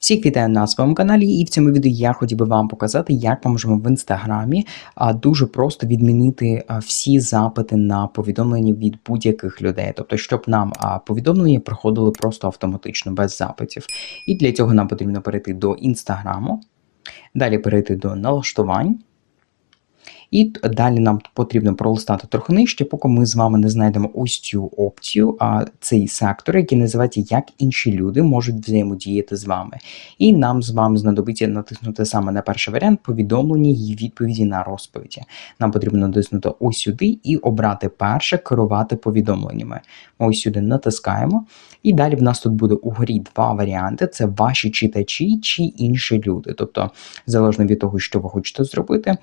Всіх вітаю на своєму каналі, і в цьому відео я хотів би вам показати, як ми можемо в інстаграмі дуже просто відмінити всі запити на повідомлення від будь-яких людей. Тобто, щоб нам повідомлення проходили просто автоматично без запитів. І для цього нам потрібно перейти до інстаграму, далі перейти до налаштувань. І далі нам потрібно пролистати трохи нижче, поки ми з вами не знайдемо ось цю опцію, а цей сектор, який називається Як інші люди можуть взаємодіяти з вами. І нам з вами знадобиться натиснути саме на перший варіант повідомлення і відповіді на розповіді. Нам потрібно натиснути ось сюди і обрати перше керувати повідомленнями. Ми ось сюди натискаємо. І далі в нас тут буде угорі два варіанти: це ваші читачі чи інші люди. Тобто, залежно від того, що ви хочете зробити.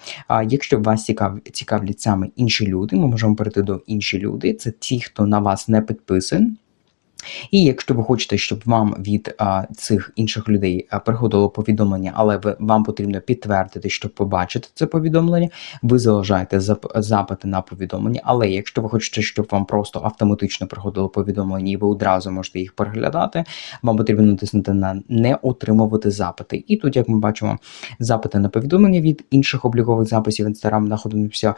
Якщо вас цікав, цікавлять інші люди, ми можемо перейти до інші люди. Це ті, хто на вас не підписаний. І якщо ви хочете, щоб вам від а, цих інших людей приходило повідомлення, але ви, вам потрібно підтвердити, щоб побачити це повідомлення, ви залишаєте зап- запити на повідомлення. Але якщо ви хочете, щоб вам просто автоматично приходило повідомлення, і ви одразу можете їх переглядати, вам потрібно натиснути на не отримувати запити. І тут, як ми бачимо, запити на повідомлення від інших облікових записів Instagram знаходимося,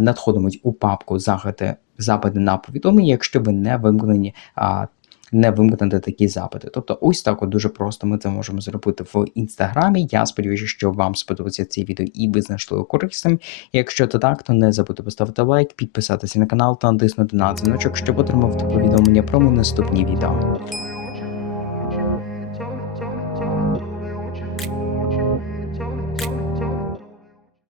надходимуть у папку запити, запити на повідомлення, якщо ви не вимкнені. Не вимкнути такі запити. Тобто, ось так от дуже просто ми це можемо зробити в інстаграмі. Я сподіваюся, що вам сподобається це відео і ви знайшли його корисним. Якщо це так, то не забудьте поставити лайк, підписатися на канал та натиснути на дзвіночок, щоб отримати повідомлення про мої наступні відео.